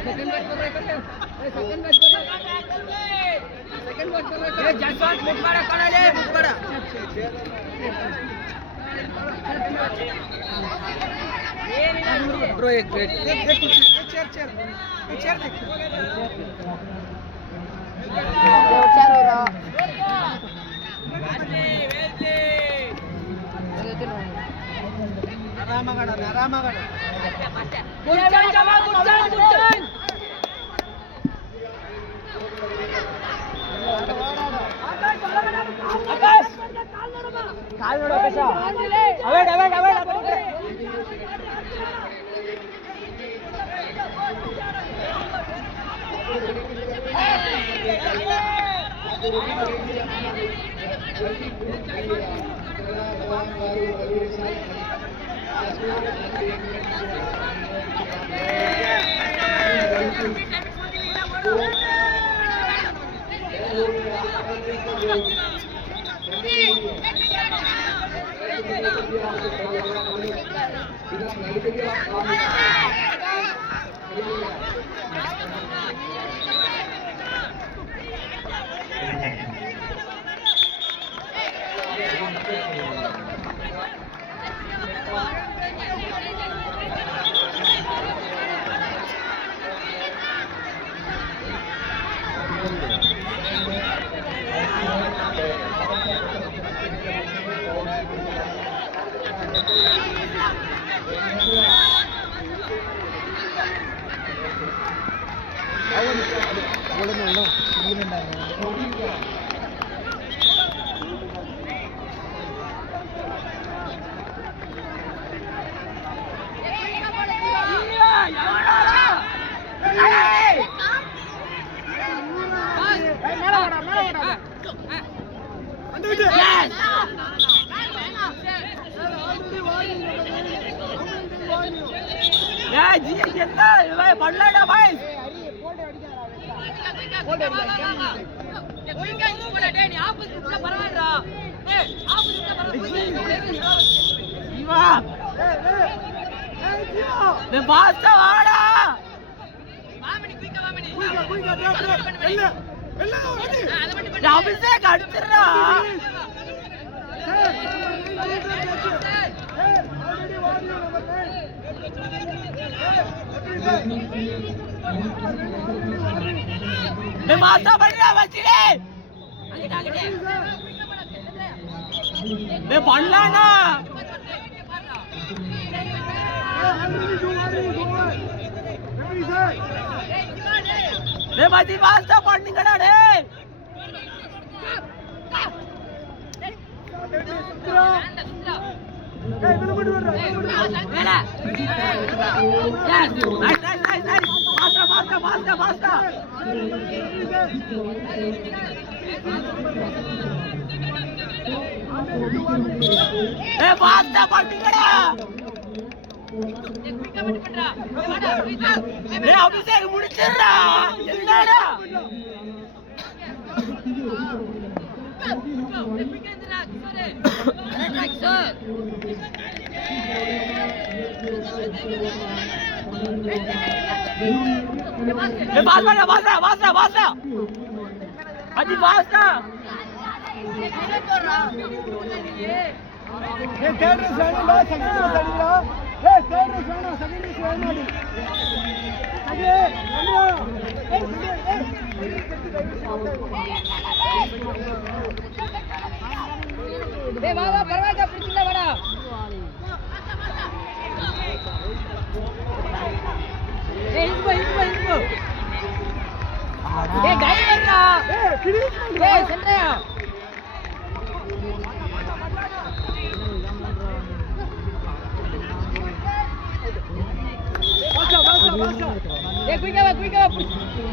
Second bat कर रहा है सेकंड बैट कर रहा है सेकंड बैट कर रहा है जसवंत मुखबड़ा करा ले मुखबड़ा ब्रो एक बैट चेयर देख चार हो रहा आरामागड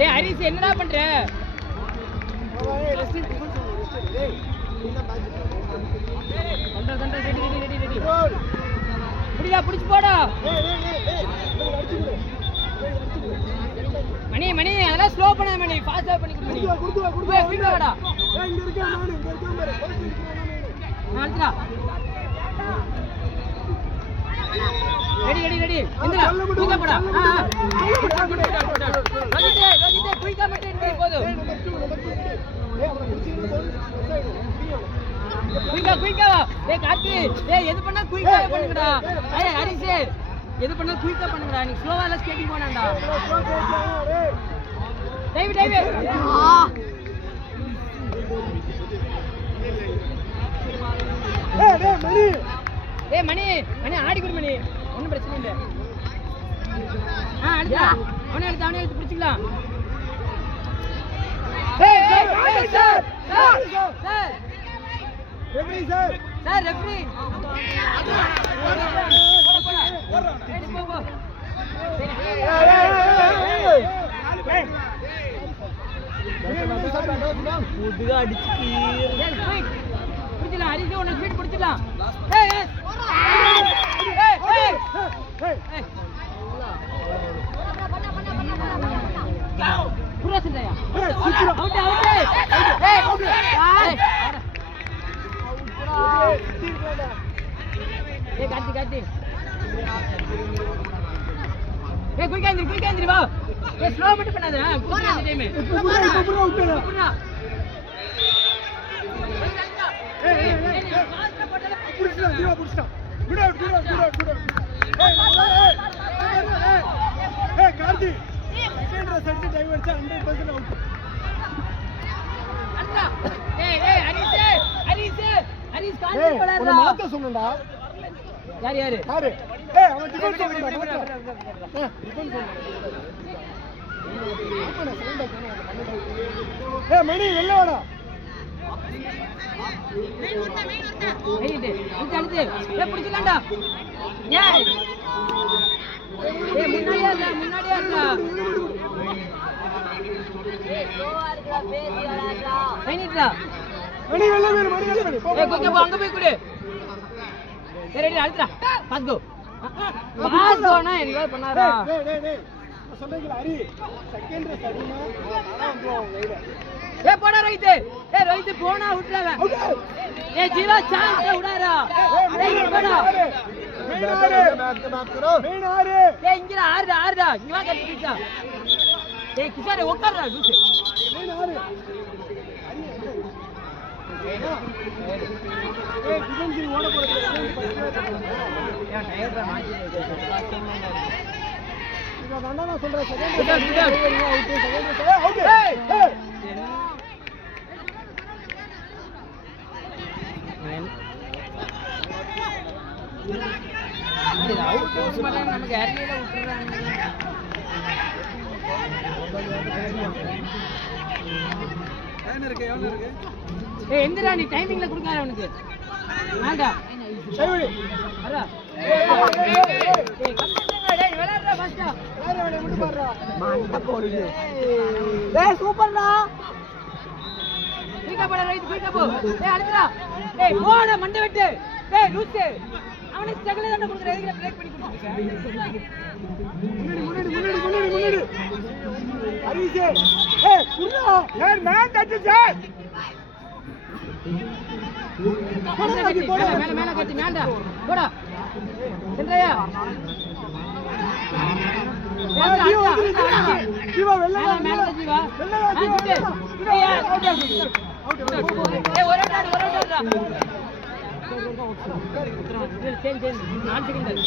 ஹரிஸ் என்னடா பண்ற புடிடா புடிச்சு போடா மணி மணி அதெல்லாம் ஸ்லோ பண்ண மணி ஃபாஸ்டா பண்ணி குடுடா குடுடா இங்க இருக்க நானு இங்க இருக்க பாரு நாளைடா ரெடி ரெடி ரெடி இந்தடா தூக்க போடா ஏய் எது பண்ணா குயிக்கா பண்ணுங்கடா. ஏய் ஹரிஸ் எது பண்ணா குயிக்கா பண்ணுங்கடா. நீ ஸ்லோவா எல்லாம் ஸ்கேட்டிங் போனான்டா. டைவ் மணி ஆடி குடு மணி. ஒண்ணும் பிரச்சனை இல்ல. அழுத்தா அவனே எடுத்து பிடிச்சிக்கலாம். சார் ரெஃப்ரி சார் ரெஃப்ரி பிடிச்சிடலாம். ஹரிசு உன்னை ஸ்பீட் பிடிச்சிடலாம். புரா செஞ்சயா அவுட் காட்டி குயிக்காந்திரி வா. ஸ்லோ மட்டும் பண்ணாத. புரா டைம் புரா புடிச்சா ஜீவா புடிச்சா குட் அவுட் ஏய் Karthi second run set dive அடிச்சா 100% அவுட். அண்ணா ஏய் ஹரிஸ் கார்த்தி போறாரா. ஒரு மாத்த சொன்னடா. யாரு ஏய் அவன் டிஃபென்ஸ் பண்ணடா. டிஃபென்ஸ் பண்ணு. அப்பன சவுண்ட் பண்ணு. ஏய் மணி வெல்ல வாடா. அடுத்து பிடிச்சிடலாம்டா. முன்னாடியா இருக்கா அங்க போய் கொடு. அழுத்துறா பாஸ்கோ பாஸ்கோனா என்ன பண்ணாரா. போடா ரோஹித். ரோஹித் போனா விட்டுறாங்க. ஜீவா சான்ஸ் விடாரா. இங்க ஆறுடா இங்க வா கட்டிச்சா. கிஷாரே உட்கார்றா லூசு. ஓட போறது நான் சொல்றேன். நமக்கு அருமையில விட்டுறாங்க. எந்திரா நீ டைமிங்ல கொடுக்காத அவனுக்கு. வேண்டா சூப்பர்டா. போட மண்டை வெட்டு. லூசு அவனுக்கு சகல தான கொடுக்குற. எதுக்கு பிரேக் பண்ணி கொடுத்துருக்க. முன்னாடி ஹரிஸ் குர்ரா மேன் டச் சார். மேல கட்டி மேண்டா போடா சென்றையா. ஜீவா வெல்ல மேல ஜீவா ஒரே சேஞ்ச் 4 செகண்ட்.